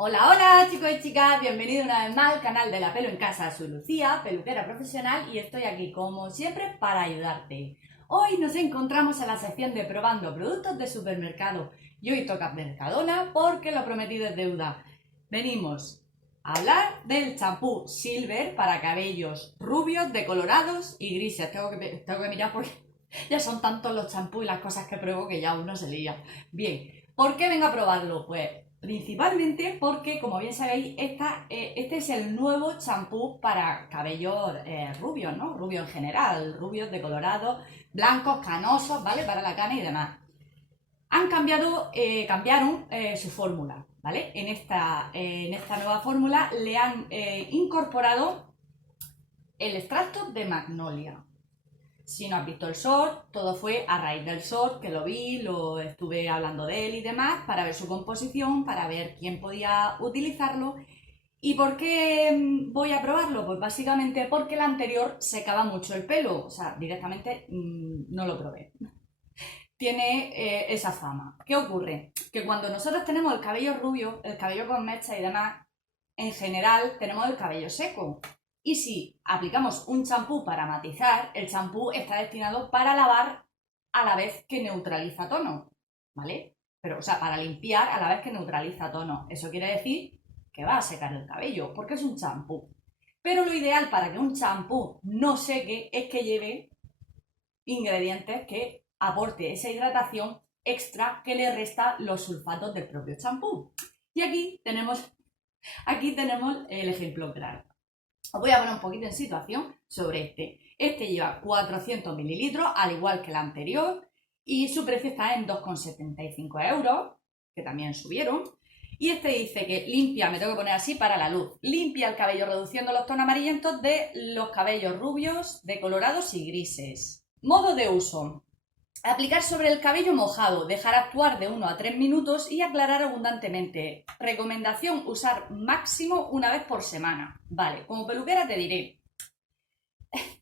Hola, hola chicos y chicas, bienvenidos una vez más al canal de La Pelo en Casa. Soy Lucía, peluquera profesional y estoy aquí como siempre para ayudarte. Hoy nos encontramos en la sección de probando productos de supermercado y hoy toca Mercadona porque lo prometido es deuda. Venimos a hablar del champú Silver para cabellos rubios, decolorados y grises. Tengo que mirar porque ya son tantos los champús y las cosas que pruebo que ya uno se lía. Bien, ¿por qué vengo a probarlo? Pues principalmente porque, como bien sabéis, este es el nuevo champú para cabellos rubios, ¿no? Rubios en general, rubios decolorados, blancos, canosos, ¿vale? Para la cana y demás. Cambiaron su fórmula, ¿vale? En esta nueva fórmula le han incorporado el extracto de magnolia. Si no has visto el short, todo fue a raíz del short, que lo vi, lo estuve hablando de él y demás, para ver su composición, para ver quién podía utilizarlo. ¿Y por qué voy a probarlo? Pues básicamente porque el anterior secaba mucho el pelo, o sea, directamente no lo probé. Tiene esa fama. ¿Qué ocurre? Que cuando nosotros tenemos el cabello rubio, el cabello con mecha y demás, en general tenemos el cabello seco. Y si aplicamos un champú para matizar, el champú está destinado para lavar a la vez que neutraliza tono, ¿vale? Pero, o sea, para limpiar a la vez que neutraliza tono. Eso quiere decir que va a secar el cabello, porque es un champú. Pero lo ideal para que un champú no seque es que lleve ingredientes que aporte esa hidratación extra que le resta los sulfatos del propio champú. Y aquí tenemos el ejemplo claro. Os voy a poner un poquito en situación sobre este. Este lleva 400 mililitros, al igual que el anterior, y su precio está en 2,75 €, que también subieron. Y este dice que limpia, me tengo que poner así para la luz, limpia el cabello reduciendo los tonos amarillentos de los cabellos rubios, decolorados y grises. Modo de uso. Aplicar sobre el cabello mojado, dejar actuar de 1 a 3 minutos y aclarar abundantemente. Recomendación, usar máximo una vez por semana. Vale, como peluquera te diré,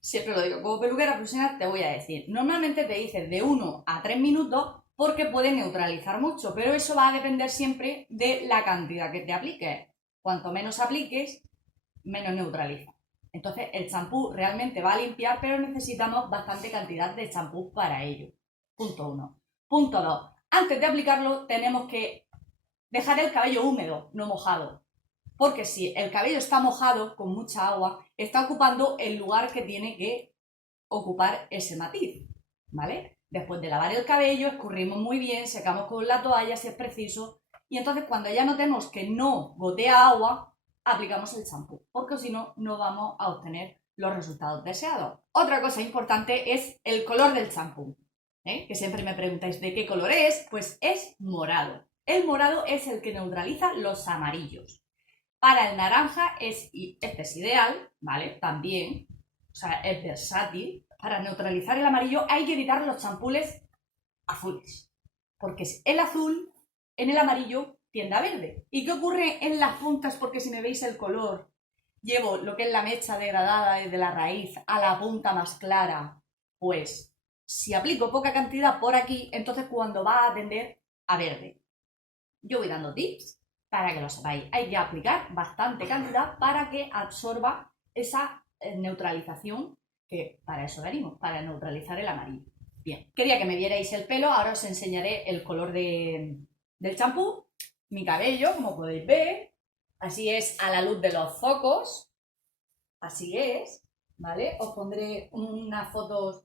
siempre lo digo, como peluquera profesional te voy a decir, normalmente te dice de 1 a 3 minutos porque puede neutralizar mucho, pero eso va a depender siempre de la cantidad que te apliques. Cuanto menos apliques, menos neutraliza. Entonces el champú realmente va a limpiar, pero necesitamos bastante cantidad de champú para ello. Punto 1. Punto 2. Antes de aplicarlo tenemos que dejar el cabello húmedo, no mojado. Porque si el cabello está mojado con mucha agua, está ocupando el lugar que tiene que ocupar ese matiz, ¿vale? Después de lavar el cabello, escurrimos muy bien, secamos con la toalla si es preciso, y entonces cuando ya notemos que no gotea agua, aplicamos el champú, porque si no, no vamos a obtener los resultados deseados. Otra cosa importante es el color del champú, que siempre me preguntáis de qué color es, pues es morado. El morado es el que neutraliza los amarillos. Para el naranja este es ideal, ¿vale? También, o sea, es versátil. Para neutralizar el amarillo hay que evitar los champules azules, porque el azul en el amarillo tiende a verde. ¿Y qué ocurre en las puntas? Porque si me veis el color, llevo lo que es la mecha degradada desde la raíz a la punta más clara, pues si aplico poca cantidad por aquí, entonces cuando va a tender a verde. Yo voy dando tips para que lo sepáis. Hay que aplicar bastante cantidad para que absorba esa neutralización, que para eso venimos, para neutralizar el amarillo. Bien, quería que me vierais el pelo, ahora os enseñaré el color del champú, mi cabello, como podéis ver, así es a la luz de los focos, así es, ¿vale? Os pondré unas fotos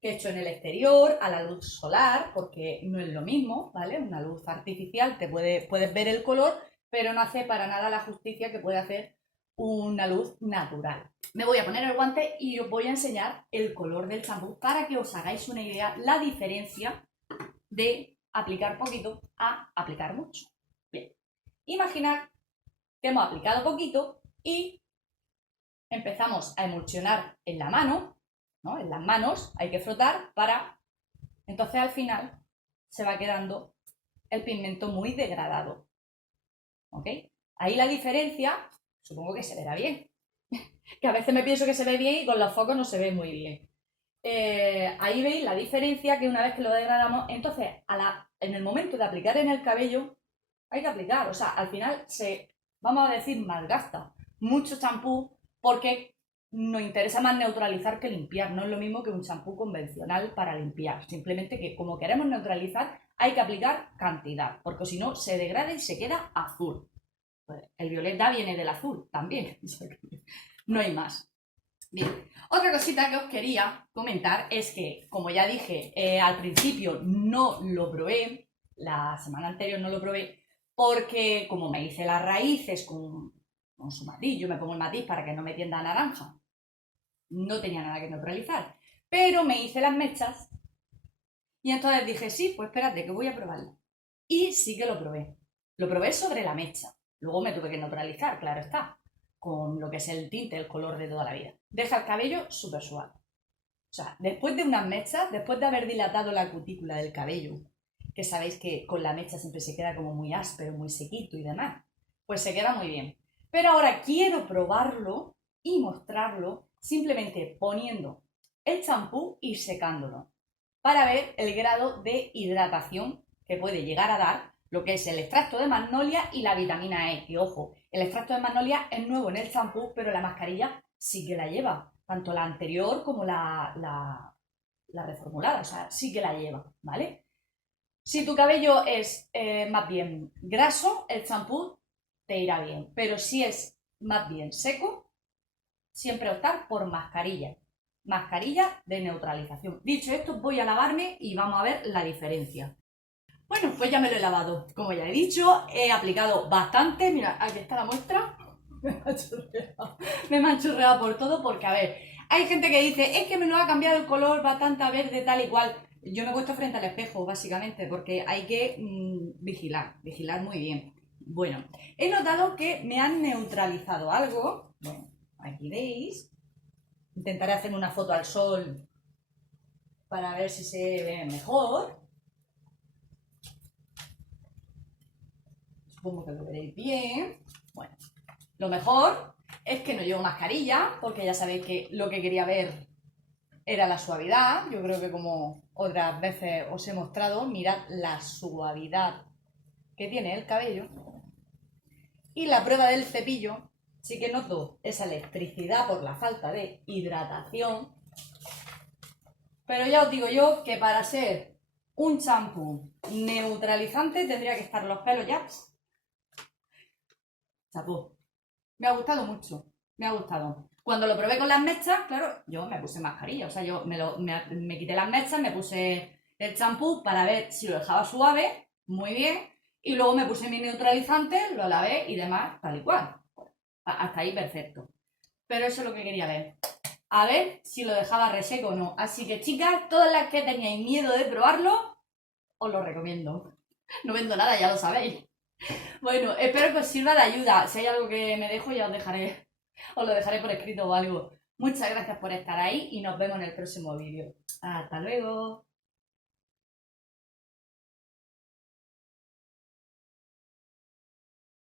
que he hecho en el exterior, a la luz solar, porque no es lo mismo, ¿vale? Una luz artificial, puedes ver el color, pero no hace para nada la justicia que puede hacer una luz natural. Me voy a poner el guante y os voy a enseñar el color del champú para que os hagáis una idea la diferencia de aplicar poquito a aplicar mucho. Bien, imaginad que hemos aplicado poquito y empezamos a emulsionar en la mano, ¿no? En las manos hay que frotar para... Entonces al final se va quedando el pigmento muy degradado. ¿Ok? Ahí la diferencia, supongo que se verá bien. Que a veces me pienso que se ve bien y con los focos no se ve muy bien. Ahí veis la diferencia que una vez que lo degradamos, entonces en el momento de aplicar en el cabello, hay que aplicar. O sea, al final vamos a decir, malgasta mucho champú porque nos interesa más neutralizar que limpiar. No es lo mismo que un champú convencional para limpiar. Simplemente que como queremos neutralizar, hay que aplicar cantidad, porque si no se degrada y se queda azul. Pues el violeta viene del azul también. No hay más. Bien, otra cosita que os quería comentar es que, como ya dije, al principio no lo probé, la semana anterior no lo probé, porque como me hice las raíces con su matiz, yo me pongo el matiz para que no me tienda a naranja, no tenía nada que neutralizar, pero me hice las mechas y entonces dije, sí, pues espérate, que voy a probarlo. Y sí que lo probé. Lo probé sobre la mecha. Luego me tuve que neutralizar, claro está, con lo que es el tinte, el color de toda la vida. Deja el cabello súper suave. O sea, después de unas mechas, después de haber dilatado la cutícula del cabello, que sabéis que con la mecha siempre se queda como muy áspero, muy sequito y demás, pues se queda muy bien. Pero ahora quiero probarlo y mostrarlo simplemente poniendo el champú y secándolo para ver el grado de hidratación que puede llegar a dar lo que es el extracto de magnolia y la vitamina E. Y ojo, el extracto de magnolia es nuevo en el champú, pero la mascarilla sí que la lleva, tanto la anterior como la reformulada, o sea, sí que la lleva, ¿vale? Si tu cabello es más bien graso, el champú te irá bien, pero si es más bien seco, siempre optar por mascarilla. Mascarilla de neutralización. Dicho esto, voy a lavarme y vamos a ver la diferencia. Bueno, pues ya me lo he lavado. Como ya he dicho, he aplicado bastante. Mira, aquí está la muestra. Me he manchurreado por todo porque, a ver, hay gente que dice, es que me lo ha cambiado el color bastante a verde, tal y cual. Yo me he puesto frente al espejo, básicamente, porque hay que vigilar muy bien. Bueno, he notado que me han neutralizado algo. Bueno, aquí veis. Intentaré hacerme una foto al sol para ver si se ve mejor. Supongo que lo veréis bien. Bueno, lo mejor es que no llevo mascarilla, porque ya sabéis que lo que quería ver era la suavidad. Yo creo que como otras veces os he mostrado, mirad la suavidad que tiene el cabello. Y la prueba del cepillo, sí que noto esa electricidad por la falta de hidratación. Pero ya os digo yo que para ser un champú neutralizante tendría que estar los pelos ya. Chapú. Me ha gustado mucho. Me ha gustado. Cuando lo probé con las mechas, claro, yo me puse mascarilla. O sea, yo me quité las mechas, me puse el champú para ver si lo dejaba suave, muy bien. Y luego me puse mi neutralizante, lo lavé y demás, tal y cual. Hasta ahí perfecto. Pero eso es lo que quería ver. A ver si lo dejaba reseco o no. Así que, chicas, todas las que teníais miedo de probarlo, os lo recomiendo. No vendo nada, ya lo sabéis. Bueno, espero que os sirva de ayuda. Si hay algo que me dejo, ya os lo dejaré por escrito o algo. Muchas gracias por estar ahí y nos vemos en el próximo vídeo. Hasta luego.